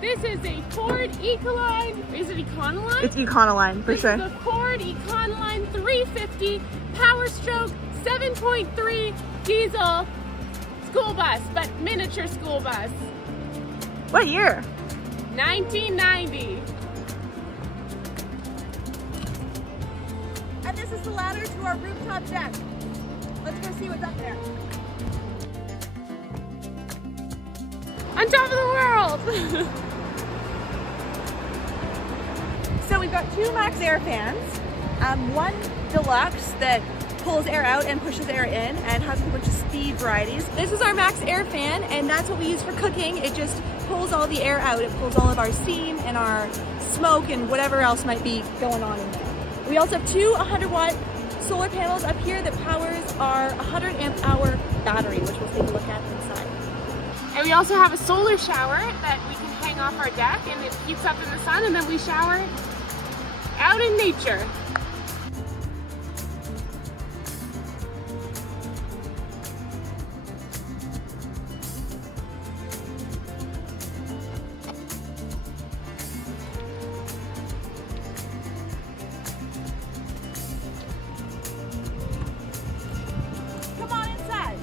This is a Ford Econoline. Is it Econoline? It's Econoline, for sure. This is a Ford Econoline 350 Power Stroke 7.3 diesel school bus, but miniature school bus. What year? 1990. And this is the ladder to our rooftop deck. Let's go see what's up there. On top of the world! So we've got two max air fans, one deluxe that pulls air out and pushes air in and has a bunch of speed varieties. This is our max air fan, and that's what we use for cooking. It just pulls all the air out. It pulls all of our steam and our smoke and whatever else might be going on in there. We also have two 100-watt solar panels up here that powers our 100 amp hour battery, which we'll take a look at inside. And we also have a solar shower that we can hang off our deck, and it keeps up in the sun, and then we shower out in nature. Come on inside.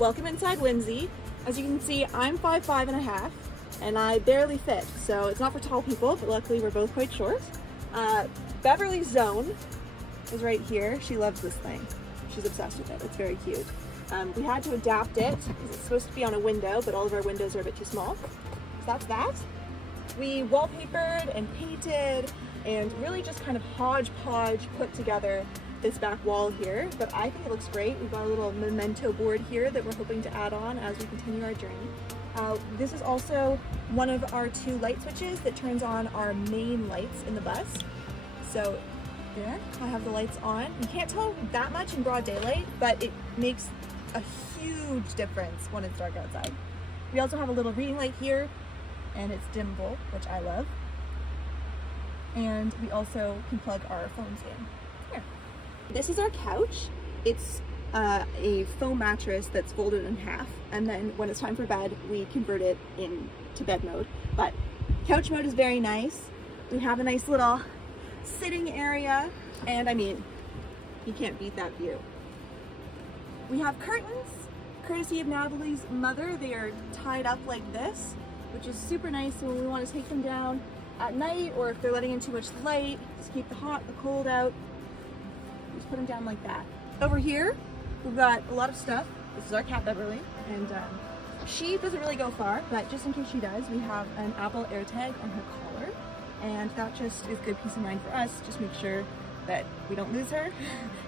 Welcome inside Whimsy. As you can see, I'm 5'5½" and I barely fit, so it's not for tall people, but luckily we're both quite short. Beverly's zone is right here. She loves this thing. She's obsessed with it. It's very cute. We had to adapt it because it's supposed to be on a window, but all of our windows are a bit too small. So that's that. We wallpapered and painted and really just kind of hodgepodge put together this back wall here, but I think it looks great. We've got a little memento board here that we're hoping to add on as we continue our journey. This is also one of our two light switches that turns on our main lights in the bus. So there, I have the lights on. You can't tell that much in broad daylight, but it makes a huge difference when it's dark outside. We also have a little reading light here, and it's dimmable, which I love. And we also can plug our phones in. Here. This is our couch. It's a foam mattress that's folded in half, and then when it's time for bed, we convert it into bed mode. But couch mode is very nice. We have a nice little sitting area, and I mean, you can't beat that view. We have curtains, courtesy of Natalie's mother. They are tied up like this, which is super nice, so when we want to take them down at night, or if they're letting in too much light, just keep the hot, the cold out, just put them down like that. Over here, we've got a lot of stuff. This is our cat Beverly, and she doesn't really go far, but just in case she does, we have an Apple AirTag on her collar, and that just is good peace of mind for us. Just make sure that we don't lose her,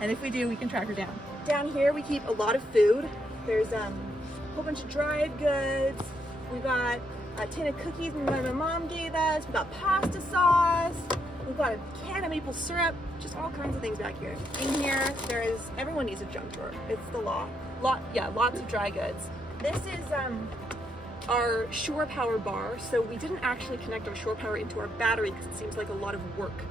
and if we do, we can track her down. Down here, we keep a lot of food. There's a whole bunch of dried goods. We've got a tin of cookies my mom gave us. We've got pasta sauce. We've got a can of maple syrup, just all kinds of things back here. In here, there is, everyone needs a junk drawer. It's the law. Lots of dry goods. This is our shore power bar. So we didn't actually connect our shore power into our battery because it seems like a lot of work.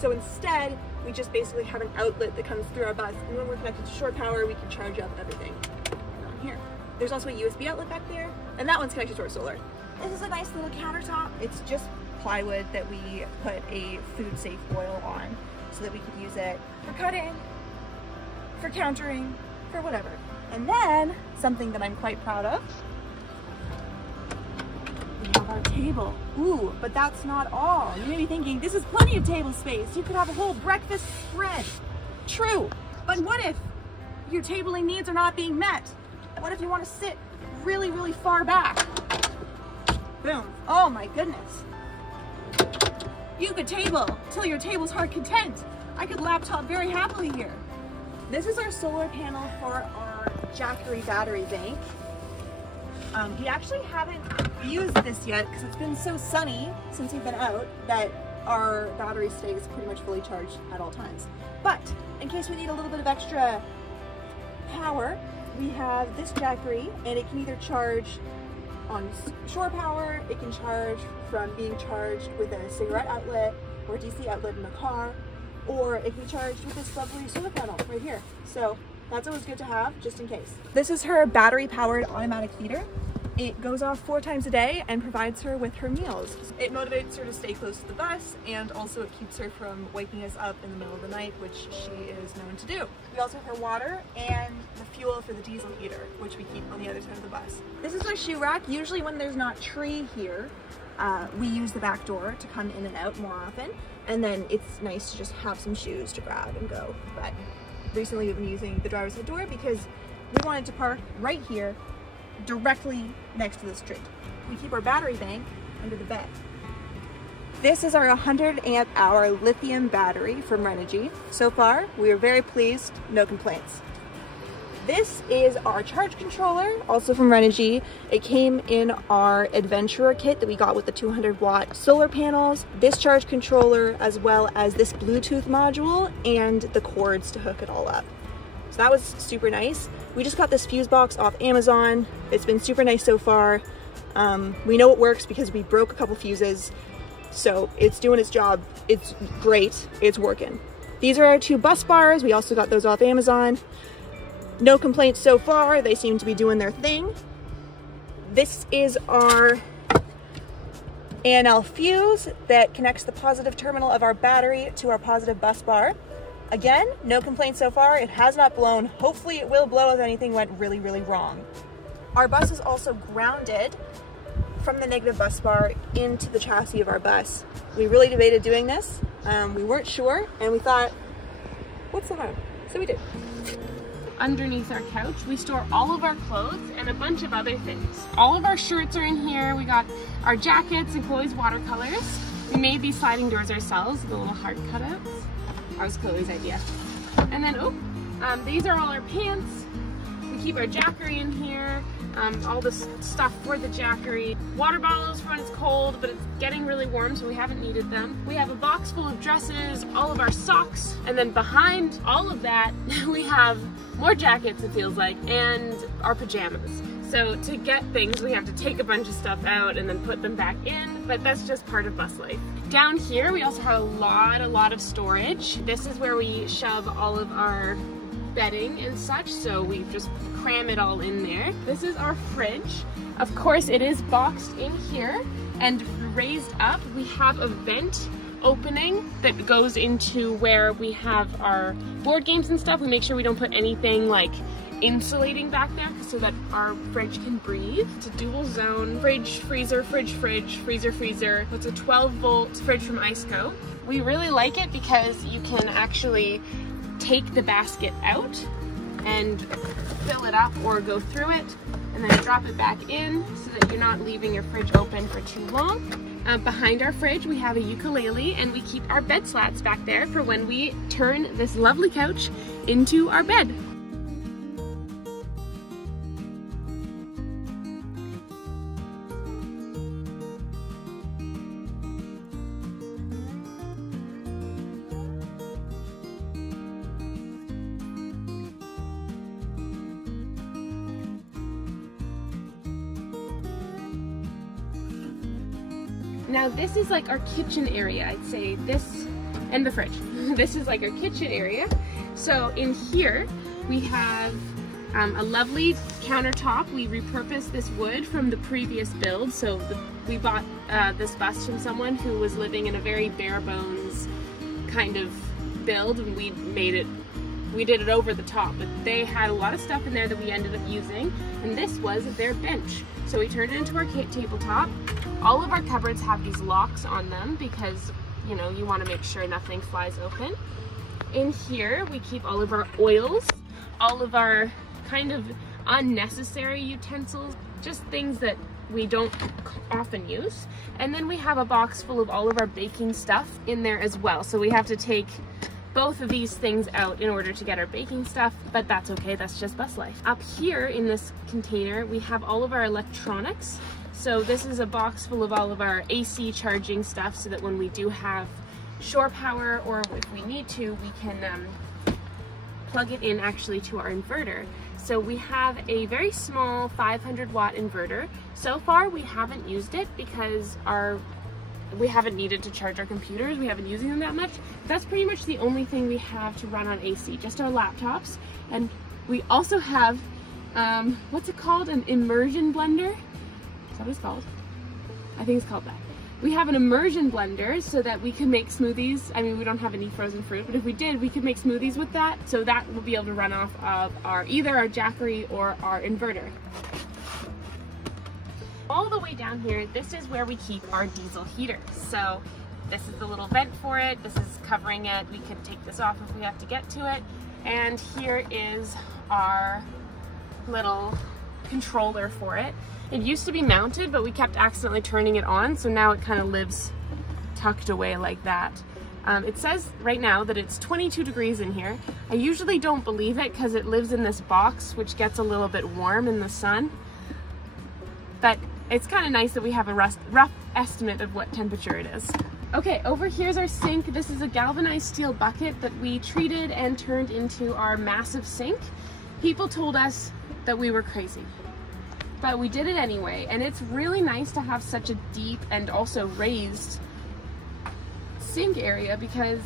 So instead, we just basically have an outlet that comes through our bus. And when we're connected to shore power, we can charge up everything down here. There's also a USB outlet back there, and that one's connected to our solar. This is a nice little countertop. It's just plywood that we put a food safe oil on so that we could use it for cutting, for countering, for whatever. And then, something that I'm quite proud of, we have our table. Ooh, but that's not all. You may be thinking, this is plenty of table space. You could have a whole breakfast spread. True, but what if your tabling needs are not being met? What if you want to sit really, really far back? Boom. Oh my goodness. You could table till your table's heart content. I could laptop very happily here. This is our solar panel for our Jackery battery bank. We actually haven't used this yet because it's been so sunny since we've been out that our battery stays pretty much fully charged at all times. But in case we need a little bit of extra power, we have this Jackery, and it can either charge on shore power, it can charge from being charged with a cigarette outlet, or DC outlet in the car, or it can be charged with this lovely solar panel right here. So that's always good to have, just in case. This is her battery-powered automatic feeder. It goes off 4 times a day and provides her with her meals. It motivates her to stay close to the bus, and also it keeps her from waking us up in the middle of the night, which she is known to do. We also have her water and the fuel for the diesel heater, which we keep on the other side of the bus. This is my shoe rack. Usually when there's not tree here, we use the back door to come in and out more often, and then it's nice to just have some shoes to grab and go. But recently we've been using the driver's side door because we wanted to park right here directly next to the street. We keep our battery bank under the bed. This is our 100 amp hour lithium battery from Renogy. So far, we are very pleased, no complaints. This is our charge controller, also from Renogy. It came in our Adventurer kit that we got with the 200 watt solar panels, this charge controller, as well as this Bluetooth module and the cords to hook it all up. So that was super nice. We just got this fuse box off Amazon. It's been super nice so far. We know it works because we broke a couple fuses. So it's doing its job. It's great, it's working. These are our 2 bus bars. We also got those off Amazon. No complaints so far. They seem to be doing their thing. This is our ANL fuse that connects the positive terminal of our battery to our positive bus bar. Again, no complaints so far. It has not blown. Hopefully it will blow if anything went really, really wrong. Our bus is also grounded from the negative bus bar into the chassis of our bus. We really debated doing this. We weren't sure, and we thought, what's the harm? So we did. Underneath our couch, we store all of our clothes and a bunch of other things. All of our shirts are in here. We got our jackets and Chloe's watercolors. We made these sliding doors ourselves, the little heart cutouts. That was Chloe's idea. And then, these are all our pants. We keep our jackery in here, all this stuff for the jackery. Water bottles for when it's cold, but it's getting really warm, so we haven't needed them. We have a box full of dresses, all of our socks, and then behind all of that, we have more jackets, it feels like, and our pajamas. So to get things, we have to take a bunch of stuff out and then put them back in, but that's just part of bus life. Down here, we also have a lot of storage. This is where we shove all of our bedding and such, so we just cram it all in there. This is our fridge. Of course, it is boxed in here and raised up. We have a vent opening that goes into where we have our board games and stuff. We make sure we don't put anything like insulating back there so that our fridge can breathe. It's a dual zone fridge, freezer, fridge, freezer, freezer. It's a 12-volt fridge from IceCo. We really like it because you can actually take the basket out and fill it up or go through it and then drop it back in so that you're not leaving your fridge open for too long. Behind our fridge we have a ukulele, and we keep our bed slats back there for when we turn this lovely couch into our bed. Now this is like our kitchen area, I'd say, this and the fridge. This is like our kitchen area. So in here we have a lovely countertop. We repurposed this wood from the previous build. So we bought this bus from someone who was living in a very bare bones kind of build, and we did it over the top, but they had a lot of stuff in there that we ended up using, and this was their bench. So we turned it into our tabletop. All of our cupboards have these locks on them because, you know, you want to make sure nothing flies open. In here we keep all of our oils, all of our kind of unnecessary utensils, just things that we don't often use. And then we have a box full of all of our baking stuff in there as well. So we have to take both of these things out in order to get our baking stuff, but that's okay, that's just bus life. Up here in this container, we have all of our electronics. So this is a box full of all of our AC charging stuff so that when we do have shore power, or if we need to, we can plug it in actually to our inverter. So we have a very small 500 watt inverter. So far we haven't used it because our we haven't needed to charge our computers. We haven't using them that much. That's pretty much the only thing we have to run on AC, just our laptops. And we also have, what's it called? An immersion blender? Is that what it's called? I think it's called that. We have an immersion blender so that we can make smoothies. I mean, we don't have any frozen fruit, but if we did, we could make smoothies with that. So that will be able to run off of either our Jackery or our inverter. All the way down here, this is where we keep our diesel heater. So this is the little vent for it. This is covering it. We can take this off if we have to get to it. And here is our little controller for it. It used to be mounted, but we kept accidentally turning it on, so now it kind of lives tucked away like that. It says right now that it's 22 degrees in here. I usually don't believe it because it lives in this box, which gets a little bit warm in the sun. But it's kind of nice that we have a rough estimate of what temperature it is. Okay, over here's our sink. This is a galvanized steel bucket that we treated and turned into our massive sink. People told us that we were crazy, but we did it anyway, and it's really nice to have such a deep and also raised sink area because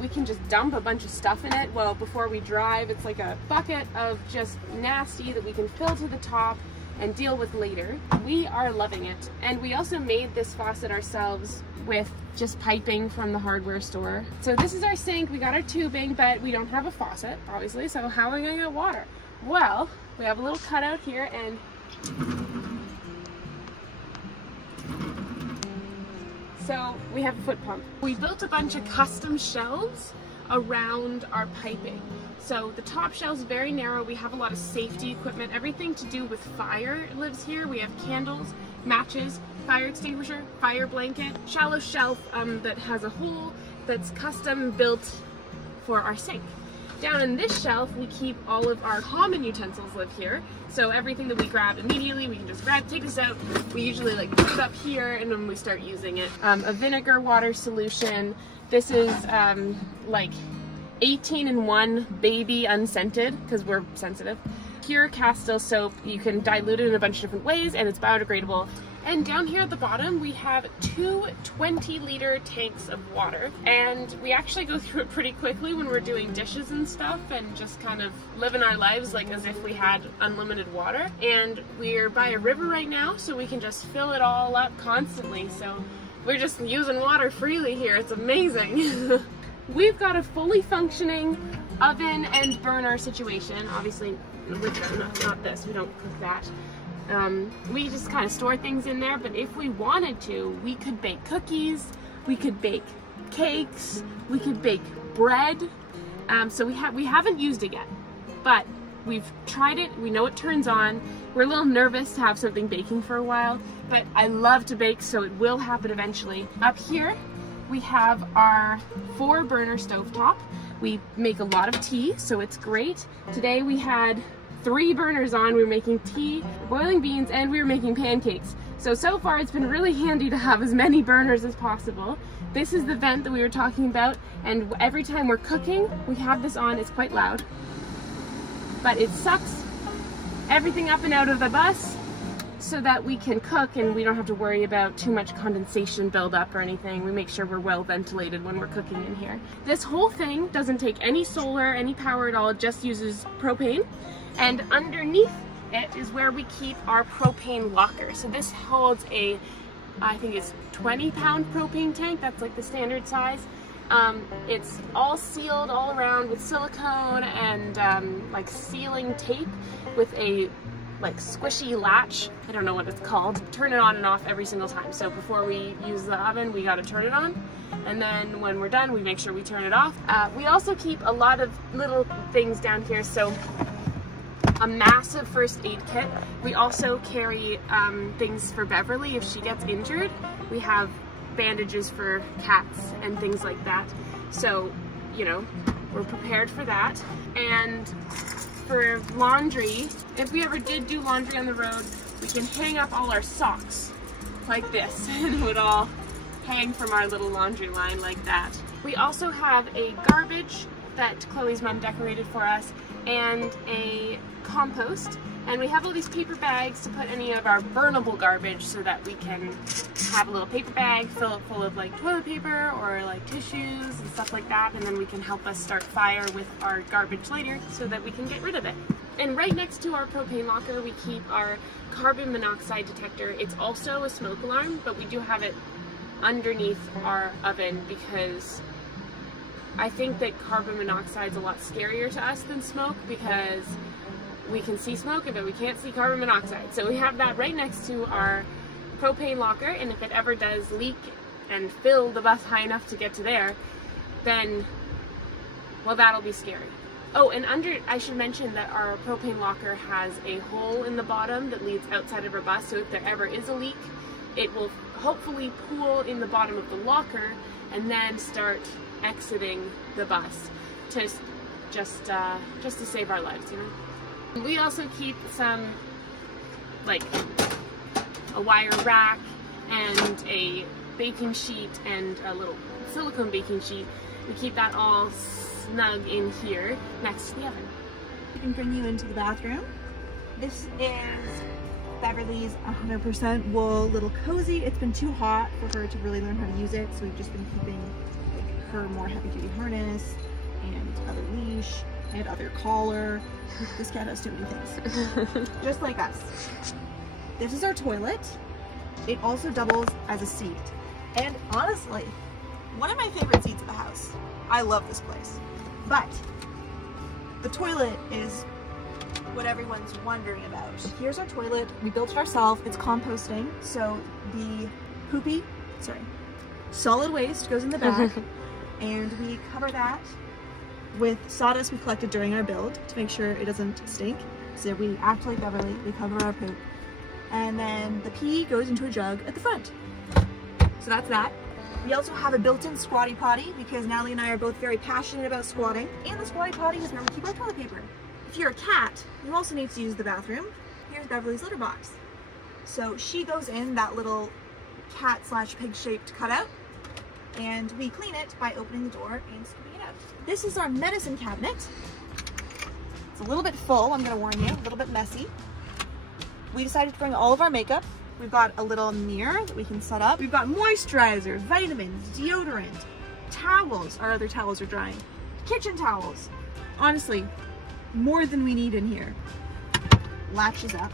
we can just dump a bunch of stuff in it. Well, before we drive, it's like a bucket of just nasty that we can fill to the top and deal with later. We are loving it. And we also made this faucet ourselves with just piping from the hardware store. So this is our sink. We got our tubing, but we don't have a faucet, obviously. So how are we gonna get water? Well, we have a little cutout here, and so we have a foot pump. We built a bunch of custom shelves around our piping. So the top shelf's very narrow. We have a lot of safety equipment. Everything to do with fire lives here. We have candles, matches, fire extinguisher, fire blanket, shallow shelf that has a hole that's custom built for our sink. Down in this shelf, we keep all of our common utensils live here. So everything that we grab immediately, we can just take this out. We usually like put it up here and then we start using it. A vinegar water solution. This is like 18-in-1 baby unscented, because we're sensitive. Pure Castile soap. You can dilute it in a bunch of different ways and it's biodegradable. And down here at the bottom, we have two 20-liter tanks of water. And we actually go through it pretty quickly when we're doing dishes and stuff and just kind of living our lives like as if we had unlimited water. And we're by a river right now, so we can just fill it all up constantly. So we're just using water freely here. It's amazing. We've got a fully functioning oven and burner situation. Obviously, not this. We don't cook that. We just kind of store things in there, but if we wanted to, we could bake cookies, we could bake cakes, we could bake bread. So we haven't used it yet, but we've tried it. We know it turns on. We're a little nervous to have something baking for a while, but I love to bake, so it will happen eventually. Up here, we have our 4-burner stovetop. We make a lot of tea, so it's great. Today we had 3 burners on. We were making tea, boiling beans, and we were making pancakes. So far it's been really handy to have as many burners as possible. This is the vent that we were talking about, and every time we're cooking, we have this on. It's quite loud, but it sucks everything up and out of the bus so that we can cook and we don't have to worry about too much condensation buildup or anything. We make sure we're well ventilated when we're cooking in here. This whole thing doesn't take any solar, any power at all. It just uses propane. And underneath it is where we keep our propane locker. So this holds a, I think it's 20-pound propane tank. That's like the standard size. It's all sealed all around with silicone and like sealing tape with a like squishy latch. I don't know what it's called. Turn it on and off every single time. So before we use the oven, we gotta turn it on. And then when we're done, we make sure we turn it off. We also keep a lot of little things down here. So a massive first aid kit. We also carry things for Beverly if she gets injured. We have bandages for cats and things like that. So, you know, we're prepared for that. And for laundry, if we ever did do laundry on the road, we can hang up all our socks like this and it would all hang from our little laundry line like that. We also have a garbage that Chloe's mom decorated for us, and a compost. And we have all these paper bags to put any of our burnable garbage so that we can have a little paper bag, fill it full of like toilet paper or like tissues and stuff like that, and then we can help us start fire with our garbage later so that we can get rid of it. And right next to our propane locker we keep our carbon monoxide detector. It's also a smoke alarm, but we do have it underneath our oven because I think that carbon monoxide is a lot scarier to us than smoke, because we can see smoke but we can't see carbon monoxide. So we have that right next to our propane locker, and if it ever does leak and fill the bus high enough to get to there, then, well, that'll be scary. Oh, and I should mention that our propane locker has a hole in the bottom that leads outside of our bus, so if there ever is a leak, it will hopefully pool in the bottom of the locker and then start exiting the bus to just to save our lives, you know. We also keep some, like, a wire rack and a baking sheet and a little silicone baking sheet. We keep that all snug in here next to the oven. We can bring you into the bathroom. This is Beverly's 100% wool little cozy. It's been too hot for her to really learn how to use it, so we've just been keeping like her more heavy-duty harness and other leash and other collar. This cat has too many things. Just like us. This is our toilet. It also doubles as a seat. And honestly, one of my favorite seats at the house. I love this place. But the toilet is what everyone's wondering about. Here's our toilet. We built it ourselves. It's composting. So the solid waste goes in the back and we cover that with sawdust we collected during our build to make sure it doesn't stink. So we act like Beverly, we cover our poop. And then the pee goes into a jug at the front. So that's that. We also have a built-in squatty potty because Natalie and I are both very passionate about squatting. And the squatty potty is where we keep our toilet paper. If you're a cat, you also need to use the bathroom. Here's Beverly's litter box. So she goes in that little cat/pig shaped cutout, and we clean it by opening the door and scooping it out. This is our medicine cabinet. It's a little bit full, I'm gonna warn you, a little bit messy. We decided to bring all of our makeup. We've got a little mirror that we can set up. We've got moisturizer, vitamins, deodorant, towels. Our other towels are drying. Kitchen towels. Honestly, more than we need in here. Latches up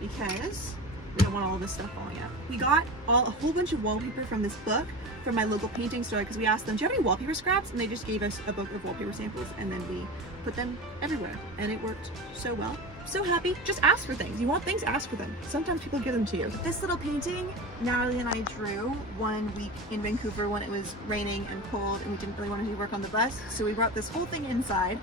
because we don't want all of this stuff falling out. We got a whole bunch of wallpaper from this book from my local painting store because we asked them, do you have any wallpaper scraps? And they just gave us a book of wallpaper samples, and then we put them everywhere, and it worked so well. So happy. Just ask for things. You want things, ask for them. Sometimes people give them to you. This little painting, Natalie and I drew one week in Vancouver when it was raining and cold and we didn't really want to do work on the bus. So we brought this whole thing inside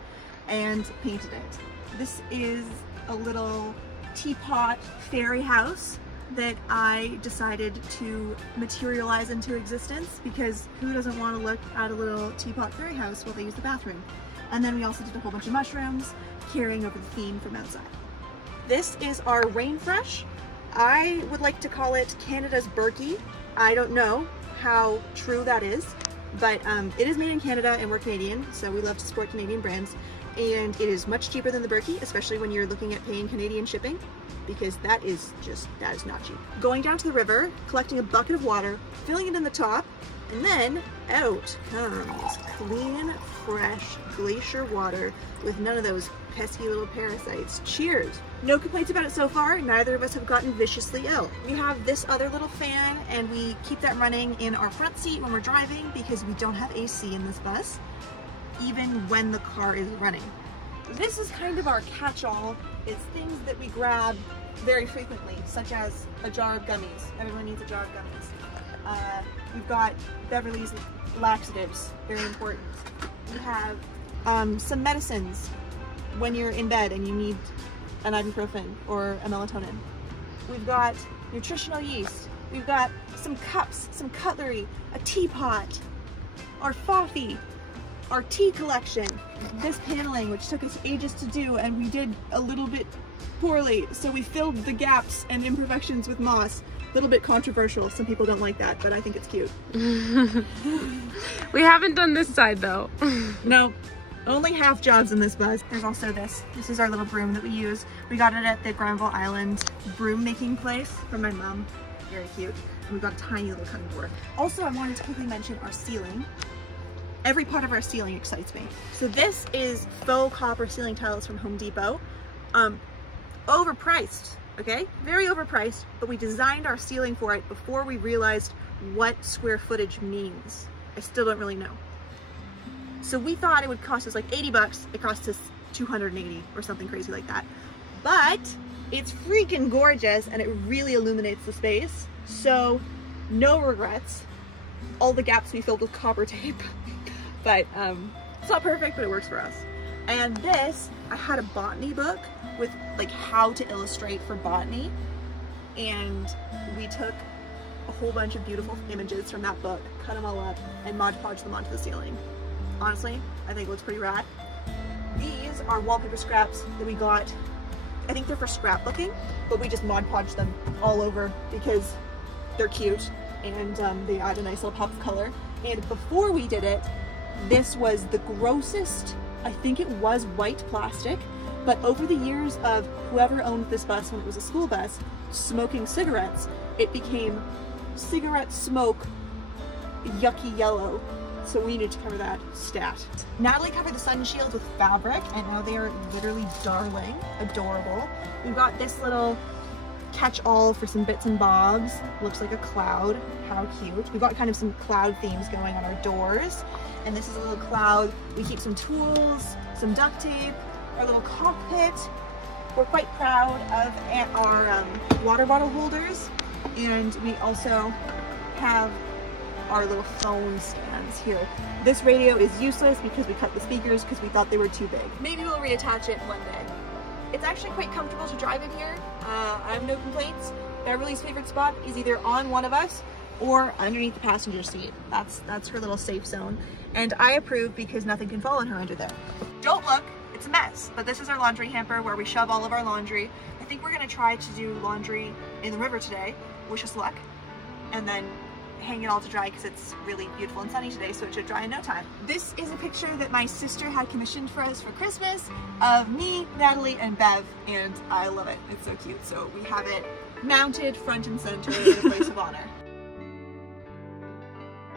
and painted it. This is a little teapot fairy house that I decided to materialize into existence because who doesn't want to look at a little teapot fairy house while they use the bathroom? And then we also did a whole bunch of mushrooms, carrying over the theme from outside. This is our rain fresh. I would like to call it Canada's Berkey. I don't know how true that is, but it is made in Canada and we're Canadian, so we love to support Canadian brands. And it is much cheaper than the Berkey, especially when you're looking at paying Canadian shipping, because that is not cheap. Going down to the river, collecting a bucket of water, filling it in the top, and then out comes clean, fresh glacier water with none of those pesky little parasites. Cheers! No complaints about it so far. Neither of us have gotten viciously ill. We have this other little fan and we keep that running in our front seat when we're driving because we don't have AC in this bus, even when the car is running. This is kind of our catch-all. It's things that we grab very frequently, such as a jar of gummies. Everyone needs a jar of gummies. We've got Beverly's laxatives, very important. We have some medicines when you're in bed and you need an ibuprofen or a melatonin. We've got nutritional yeast. We've got some cups, some cutlery, a teapot, our coffee, our tea collection. This paneling, which took us ages to do, and we did a little bit poorly, so we filled the gaps and imperfections with moss. A little bit controversial. Some people don't like that, but I think it's cute. We haven't done this side though. No, only half jobs in this bus. There's also this. This is our little broom that we use. We got it at the Granville Island broom making place from my mom. Very cute. And we've got a tiny little cutting board. Also, I wanted to quickly mention our ceiling. Every part of our ceiling excites me. So this is faux copper ceiling tiles from Home Depot. Overpriced, okay? Very overpriced, but we designed our ceiling for it before we realized what square footage means. I still don't really know. So we thought it would cost us like 80 bucks. It cost us 280 or something crazy like that. But it's freaking gorgeous and it really illuminates the space. So no regrets. All the gaps we filled with copper tape. But it's not perfect, but it works for us. And this, I had a botany book with like how to illustrate for botany. And we took a whole bunch of beautiful images from that book, cut them all up, and Mod Podged them onto the ceiling. Honestly, I think it looks pretty rad. These are wallpaper scraps that we got. I think they're for scrapbooking, but we just Mod Podged them all over because they're cute and they add a nice little pop of color. And before we did it, this was the grossest, I think it was white plastic, but over the years of whoever owned this bus when it was a school bus, smoking cigarettes, it became cigarette smoke, yucky yellow. So we needed to cover that stat. Natalie covered the sun shields with fabric, and now they are literally darling, adorable. We've got this little catch-all for some bits and bobs. Looks like a cloud. How cute. We've got kind of some cloud themes going on our doors. And this is a little cloud. We keep some tools, some duct tape, our little cockpit. We're quite proud of our water bottle holders. And we also have our little phone stands here. This radio is useless because we cut the speakers because we thought they were too big. Maybe we'll reattach it one day. It's actually quite comfortable to drive in here. I have no complaints. Beverly's favorite spot is either on one of us or underneath the passenger seat. That's her little safe zone. And I approve because nothing can fall on her under there. Don't look, it's a mess. But this is our laundry hamper where we shove all of our laundry. I think we're gonna try to do laundry in the river today. Wish us luck. And then hang it all to dry because it's really beautiful and sunny today, so it should dry in no time. This is a picture that my sister had commissioned for us for Christmas of me, Natalie, and Bev, and I love it. It's so cute. So we have it mounted front and center in a place of honor.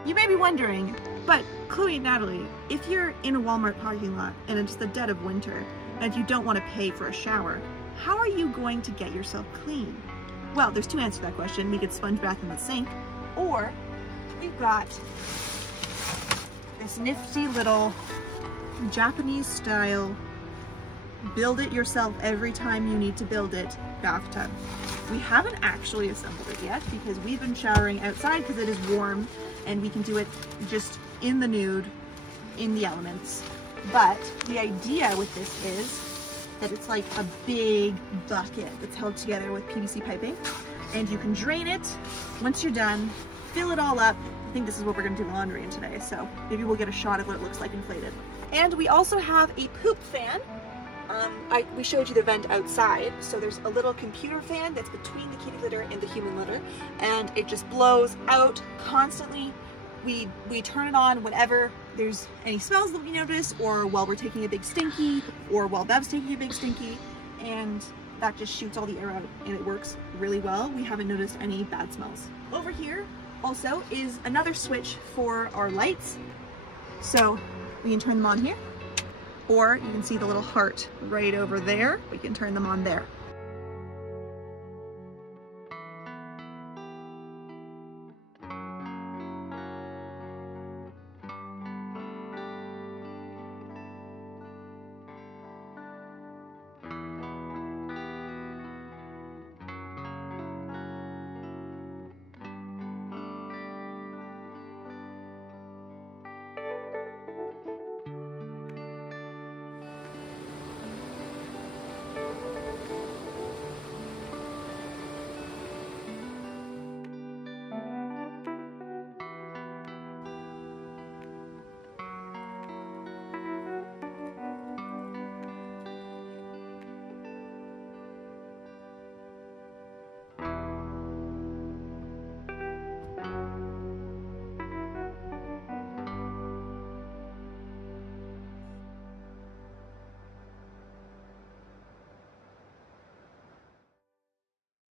You may be wondering, but Chloe and Natalie, if you're in a Walmart parking lot and it's the dead of winter and you don't want to pay for a shower, how are you going to get yourself clean? Well, there's two answers to that question. We could sponge bath in the sink, or we've got this nifty little Japanese style build it yourself every time you need to build it bathtub. We haven't actually assembled it yet because we've been showering outside because it is warm and we can do it just in the nude, in the elements. But the idea with this is that it's like a big bucket that's held together with PVC piping, and you can drain it once you're done, fill it all up. I think this is what we're gonna do laundry in today, so maybe we'll get a shot of what it looks like inflated. And we also have a poop fan. We showed you the vent outside, so there's a little computer fan that's between the kitty litter and the human litter, and it just blows out constantly. We turn it on whenever there's any smells that we notice, or while we're taking a big stinky, or while Bev's taking a big stinky, and that just shoots all the air out, and it works really well. We haven't noticed any bad smells. Over here also is another switch for our lights, so we can turn them on here, or you can see the little heart right over there. We can turn them on there.